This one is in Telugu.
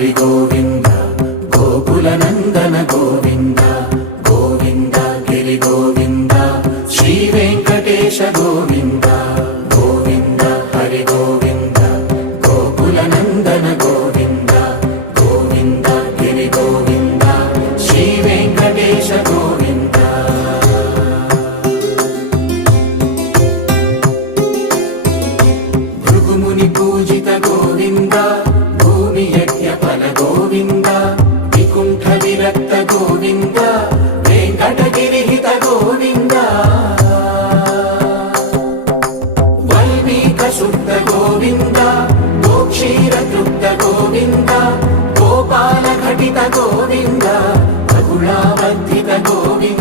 హరి గోవింద గోకుల నందన గోవింద గోవింద గిరి గోవింద శ్రీ వెంకటేశ గోవింద గోవింద హరి గోవింద గోకుల నందన గోవింద గోవింద గిరి గోవింద శ్రీ వెంకటేశ గోవింద భృగుముని పూజిత గోవింద భూమి యజ్ఞ ఫల గోవింద వికుంఠ విరక్త గోవింద వెంకటగిరిహిత గోవింద వల్మీక శుద్ధ గోవింద గోక్షీర తృప్త గోవింద గోపాల ఘటిత గోవింద బహుళావర్ధిత గోవింద